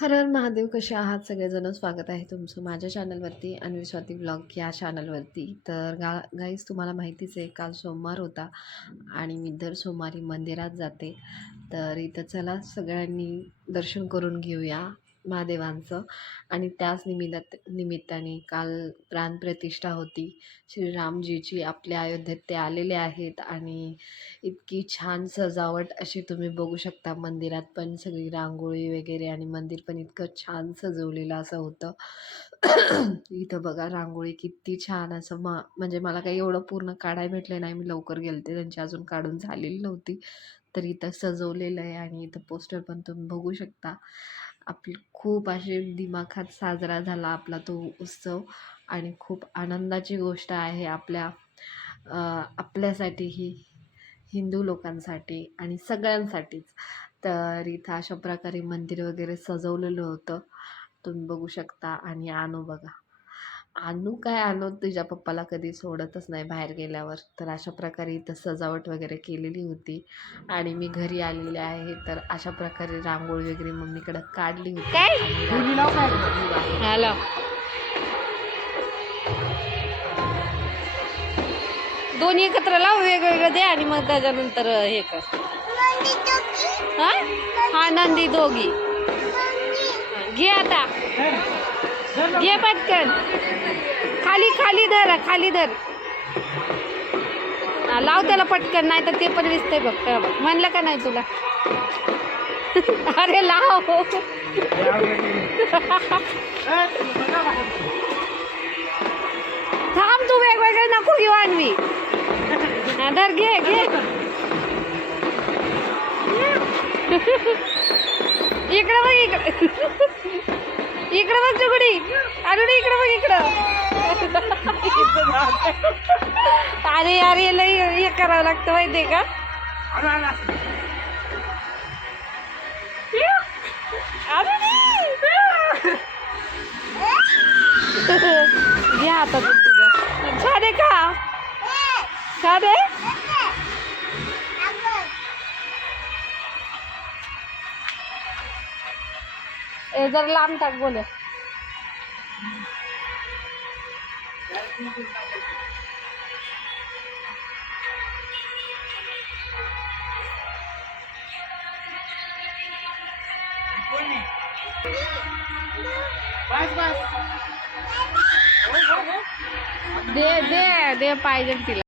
हर हर महादेव कसे आहात? सगळेजण स्वागत आहे तुमचं माझ्या चॅनलवरती आणि स्वाती ब्लॉग या चॅनलवरती तर गा गाईज तुम्हाला माहितीच आहे काल सोमवार होता आणि मी दर सोमवारी मंदिरात जाते. तर इथं चला सगळ्यांनी दर्शन करून घेऊया. महादेवांचं. आणि त्याच निमित्त निमित्ताने काल प्राणप्रतिष्ठा होती. श्रीरामजीची आपल्या अयोध्येत ते आलेले आहेत आणि इतकी छान सजावट अशी तुम्ही बघू शकता. मंदिरात पण सगळी रांगोळी वगैरे आणि मंदिर पण इतकं छान सजवलेलं असं होतं. इथं बघा रांगोळी किती छान असं मा म्हणजे मला काही एवढं पूर्ण काढाय भेटलं नाही. मी लवकर गेलते. त्यांची अजून काढून झालेली नव्हती. तर इथं सजवलेलं आहे आणि इथं पोस्टर पण तुम्ही बघू शकता. आपली खूप असे दिमाखात साजरा झाला आपला तो उत्सव. आणि खूप आनंदाची गोष्ट आहे आपल्या आपल्यासाठी ही हिंदू लोकांसाठी आणि सगळ्यांसाठीच. तर इथं अशा प्रकारे मंदिर वगैरे सजवलेलं होतं. तुम्ही बघू शकता आणि आणू बघा. आणू काय आणू तुझ्या पप्पाला कधी सोडतच नाही बाहेर गेल्यावर. तर अशा प्रकारे इथं सजावट वगैरे केलेली होती. आणि मी घरी आलेले आहे. तर अशा प्रकारे रांगोळी वगैरे मम्मीकडे काढली होती. हॅलो दोन्ही एकत्र लाव वेगवेगळं दे आणि मग त्याच्यानंतर हे कर. हा? हा नंदी दोघी. हा, घे आता. घे पटकन. खाली खाली धर खाली धर. लाव त्याला पटकन नाही तर ते पण दिसतंय बघ. म्हणलं का नाही तुला? अरे लाव. थांब तू वेगवेगळे नको घेऊ आणवी. धर घे घे. इकडं बघ इकडे. अरे इकडं बघ इकडं. अरे अरे लई हे करावं लागतं माहितीये का? अरे आता तुझं छान आहे का? छान आहे? जर लांब टाक बोल. दे दे दे पाहिजे तिला.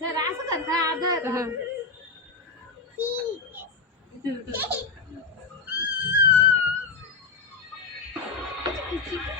सर असं करता आदर. हर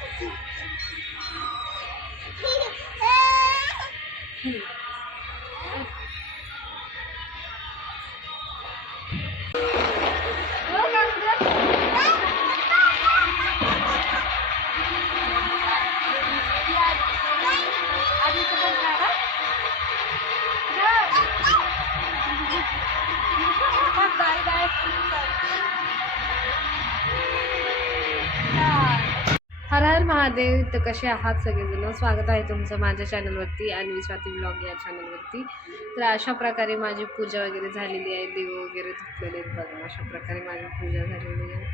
महादेव तर कसे आहात सगळेजण? स्वागत आहे तुमचं माझ्या चॅनलवरती आणि स्वाती ब्लॉग या चॅनलवरती तर अशा प्रकारे माझी पूजा वगैरे झालेली आहे. देव वगैरे धुतलेले आहेत बघा. अशा प्रकारे माझी पूजा झालेली आहे.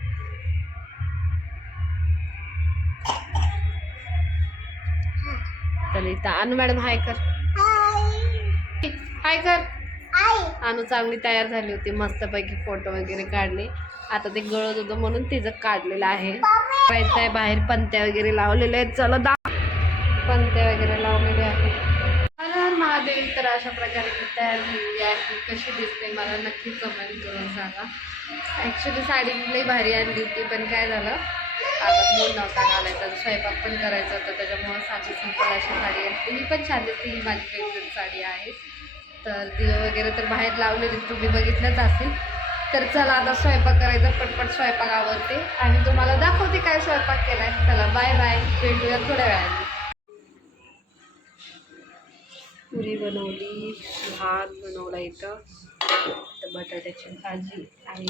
तर इथं. अनु मॅडम हाय कर. हाय कर. अनु चांगली तयार झाली होती मस्तपैकी फोटो वगैरे काढले. आता ते गळत होतं म्हणून तिचं काढलेलं आहे. काय आहे बाहेर पंत्या वगैरे लावलेल्या आहेत. चला दा पंत्या वगैरे लावलेले आहेत. हर महादेव तर अशा प्रकारे मी तयार झालेली आहे. कशी दिसते मला नक्की कमेंट करून सांगा. ॲक्च्युली साडी लई भारी आणली होती पण काय झालं? आता मूड नव्हता घालायचा स्वयंपाक पण करायचा होता त्याच्यामुळं साधी सिंपल अशी साडी आहे ही पण छान दिसते ही माझी फेवरेट साडी आहे. तर दिवे वगैरे तर बाहेर लावलेले तुम्ही बघितलंच असेल. तर चला आता स्वयंपाक करायचा पटपट स्वयंपाक आवडते आणि तुम्हाला दाखवते काय स्वयंपाक केलाय. चला बाय बाय भेटूया थोड्या वेळाने. पुरी बनवली भात बनवला इथं. तर बटाट्याची भाजी आणि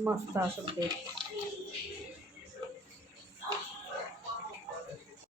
मस्त असं ते.